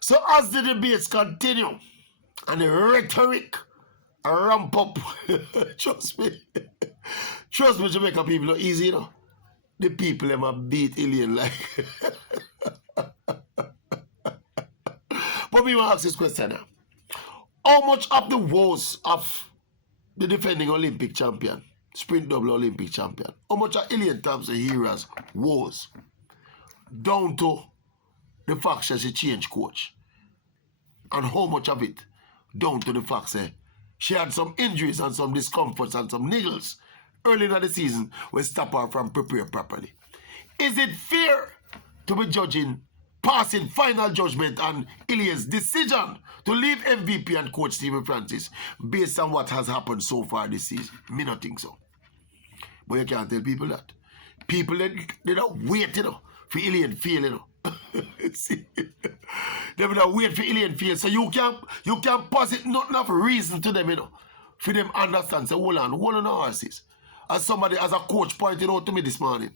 So as the debates continue and the rhetoric ramp up, trust me, Jamaica people are easy, you know. The people them a beat Elaine like. But we will ask this question now. How much of the woes of the defending Olympic champion, sprint double Olympic champion, how much of Elaine Thompson HERAH's woes down to the fact that she changed coach? And how much of it down to the fact that she had some injuries and some discomforts and some niggles early in the season will stop her from preparing properly? Is it fair to be judging, passing final judgment on Elaine's decision to leave MVP and coach Stephen Francis based on what has happened so far this season? Me not think so. But you can't tell people that. People, they don't wait, you know, for Elaine fail, you know. See? They don't wait for Elaine fail. So you can pass it not enough reason to them, you know, for them understand. So hold on horses. As somebody, as a coach pointed out to me this morning,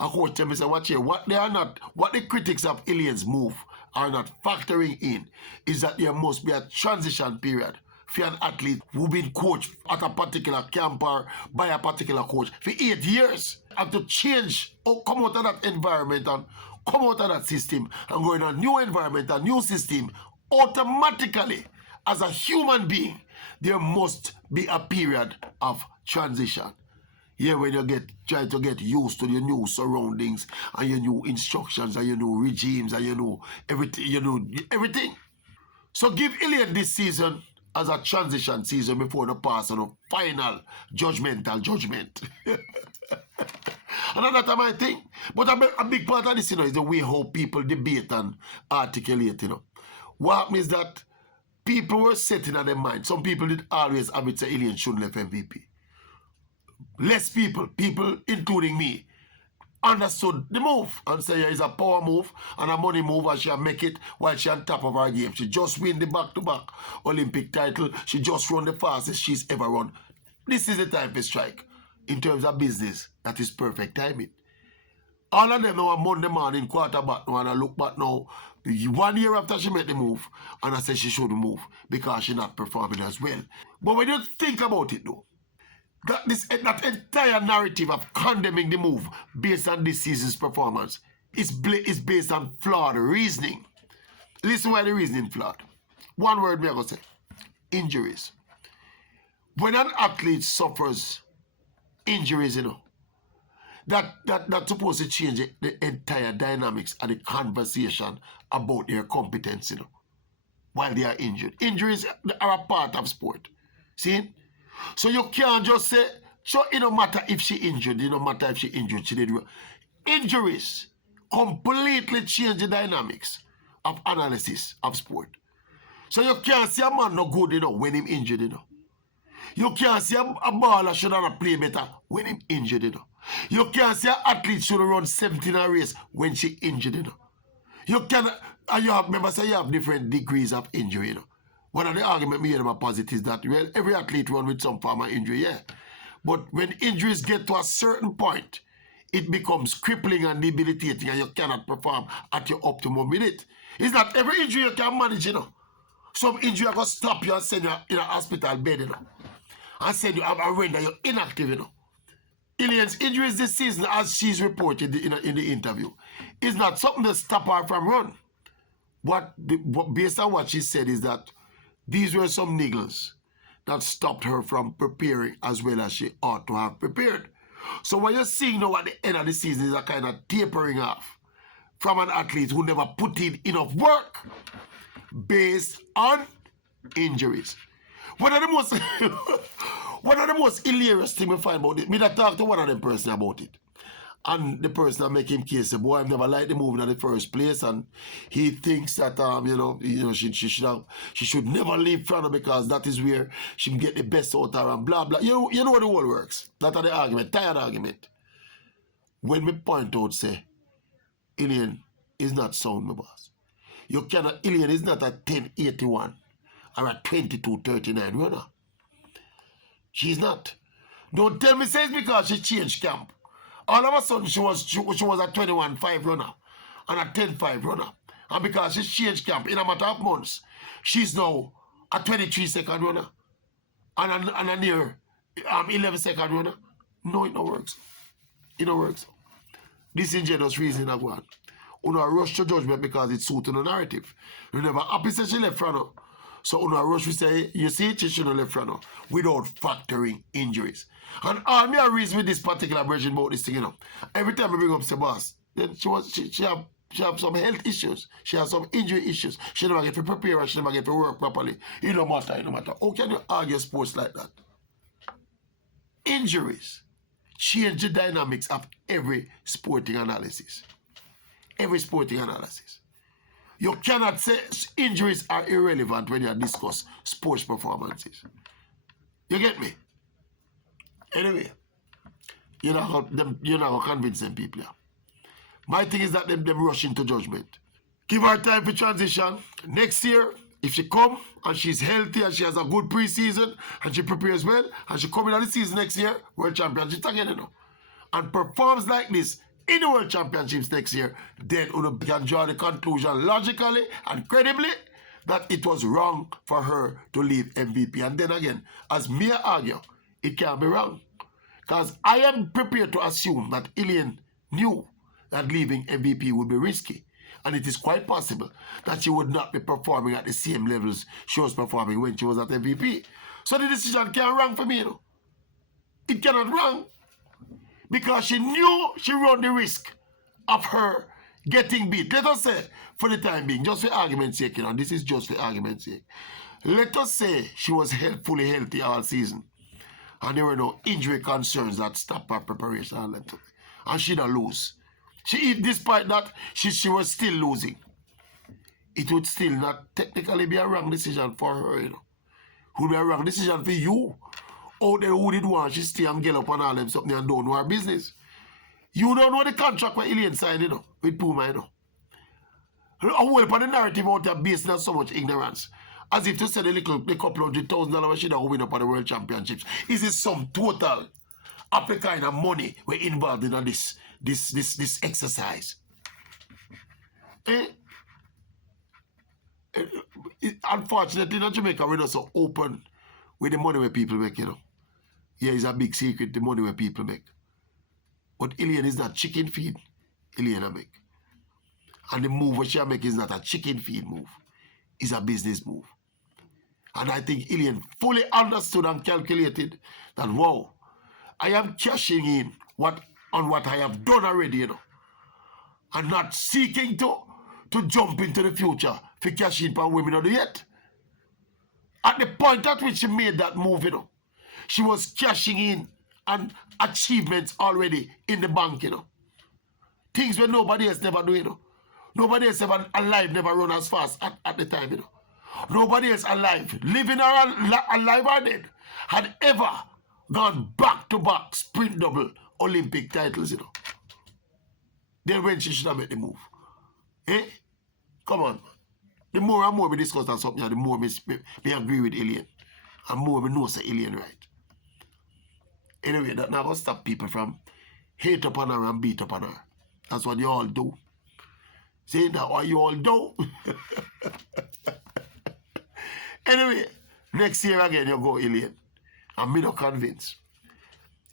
a coach tell me, say, watch here, what the critics of Elaine's move are not factoring in is that there must be a transition period for an athlete who been coached at a particular camp or by a particular coach for 8 years. And to change or come out of that environment and come out of that system and go in a new environment, a new system, automatically, as a human being, there must be a period of transition. Yeah, when you try to get used to your new surroundings and your new instructions and your new regimes and everything. So give Elaine this season as a transition season before the pass on a final judgmental judgment. Another time I think, but a big part of this, you know, is the way how people debate and articulate, you know. What happened is that people were setting on their mind. Some people did always have it say Elaine shouldn't left MVP. Less people, including me, understood the move and say, yeah, it's a power move and a money move and she'll make it while she's on top of her game. She just win the back-to-back Olympic title. She just run the fastest she's ever run. This is the time for strike. In terms of business, that is perfect timing. All of them now on Monday morning, quarterback now, and I look back now, 1 year after she made the move, and I said she shouldn't move because she's not performing as well. But when you think about it though, that entire narrative of condemning the move based on this season's performance is based on flawed reasoning. Listen why the reasoning flawed. One word me I go say. Injuries. When an athlete suffers injuries, you know, that's supposed to change the entire dynamics of the conversation about their competence, you know, while they are injured. Injuries are a part of sport. See? So you can't just say, so it don't matter if she injured, it don't matter if she injured, she did well. Injuries completely change the dynamics of analysis of sport. So you can't say a man no good, you know, when him injured, you know. You can't say a baller should not play better when him injured, you know. You can't say an athlete should run 17 a race when she injured, you know. You can, and you have, remember, say you have different degrees of injury, you know. One of the arguments me hear them posit is that, well, every athlete run with some form of injury, yeah. But when injuries get to a certain point, it becomes crippling and debilitating and you cannot perform at your optimum minute. It's not every injury you can manage, you know. Some injury are going to stop you and send you in a hospital bed, you know. And send you a render you're inactive, you know. Elaine's injuries this season, as she's reported in the interview, is not something to stop her from run. Based on what she said is that these were some niggles that stopped her from preparing as well as she ought to have prepared. So what you're seeing now at the end of the season is a kind of tapering off from an athlete who never put in enough work based on injuries. One of the most hilarious thing we find about it, me that talk to one of them person about it. And the person that make him case say, boy, I've never liked the movie in the first place, and he thinks that she should never leave Toronto because that is where she can get the best out of her and blah blah. You know how the world works. That's the argument, tired argument. When we point out, say, Elaine is not sound, my boss. Elaine is not a 1081 or a 2239 runner. She's not. Don't tell me, says because she changed camp. All of a sudden, she was a 21-5 runner. and a 10-5 runner. And because she's changed camp in a matter of months, she's now a 23-second runner and a near 11-second runner. No, it no works. It no works. Disingenuous reason I go on. Una rush to judgment because it suits the narrative. You never happy say she left runner. So una rush we say, you see, she shouldn't left runner without factoring injuries. And all me a reason with this particular version about this thing, you know. Every time I bring up Sebas, then she have some health issues. She has some injury issues. She never get to prepare and she never get to work properly. It no matter, it no matter. How can you argue sports like that? Injuries change the dynamics of every sporting analysis. Every sporting analysis. You cannot say injuries are irrelevant when you discuss sports performances. You get me? Anyway, you're not going to convince them people. My thing is that them rush into judgment. Give her time for transition. Next year, if she come and she's healthy and she has a good preseason and she prepares well and she come in on the season next year, World Championships again, you know, and performs like this in the World Championships next year, then you can draw the conclusion logically and credibly that it was wrong for her to leave MVP. And then again, as me argue, it can't be wrong. Because I am prepared to assume that Elaine knew that leaving MVP would be risky. And it is quite possible that she would not be performing at the same levels she was performing when she was at MVP. So the decision can't wrong for me, you know. It cannot wrong. Because she knew she ran the risk of her getting beat. Let us say, for the time being, just for argument's sake, you know, this is just for argument's sake. Let us say she was fully healthy all season. And there were no injury concerns that stopped her preparation. And she'd lose. Despite that, she was still losing. It would still not technically be a wrong decision for her, you know. It would be a wrong decision for you. Out there who did want she stay and get up and all them something and don't know her business. You don't know the contract with Elaine signed, you know, with Puma, you know. A whole of the narrative out there based on so much ignorance. As if to say the couple $100,000 she don't win up at the World Championships. Is it some total of the kind of money we're involved in this exercise? Unfortunately, in Jamaica, we're not so open with the money where people make, you know. Yeah, it's a big secret, the money where people make. But Elaine is not chicken feed, Elaine make. And the move what she make is not a chicken feed move. It's a business move. And I think Elaine fully understood and calculated that, wow, I am cashing in on what I have done already, you know. And not seeking to jump into the future for cash in for women or yet. At the point at which she made that move, you know, she was cashing in on achievements already in the bank, you know. Things where nobody else never do, you know. Nobody else ever alive never run as fast at the time, you know. Nobody else alive, living or alive or dead, had ever gone back-to-back sprint double Olympic titles, you know. Then when she should have made the move. Eh? Come on. The more and more we discuss that something, the more we agree with Elaine. And more we know say Elaine right. Anyway, that never stop people from hate upon her and beat upon her. That's what you all do. See, that's what you all do. Anyway, next year again you go Elaine. I'm not convinced.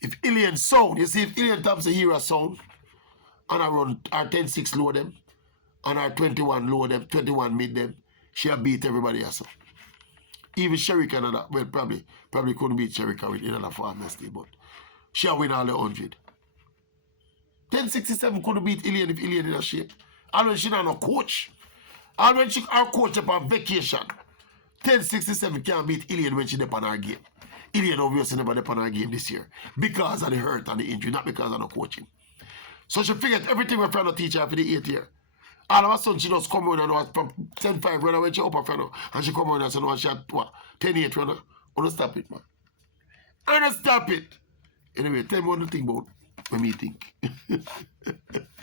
If Elaine sound, you see if Elaine THOMPSON HERAH sound, and I run our 10-6 low them, and our 21 low them, 21 mid them, she'll beat everybody else. Even Sherika and that, well, probably couldn't beat Sherika with another form yesterday, but she'll win all the 100. 1067 couldn't beat Elaine if Elaine in a shape. And when she not no coach. And when our coach up on vacation, 1067 can't beat Elaine when she dip on her game. Elaine obviously never dip on her game this year because of the hurt and the injury, not because of no coaching. So she figured everything we're trying to teach her for the 8th year. All of a sudden, she just come on and was from 10-5 runner when she up her friend, and she come on and said, no, she had what? 10-8 runner. I don't stop it, man. I don't stop it. Anyway, tell me what you think about when me think.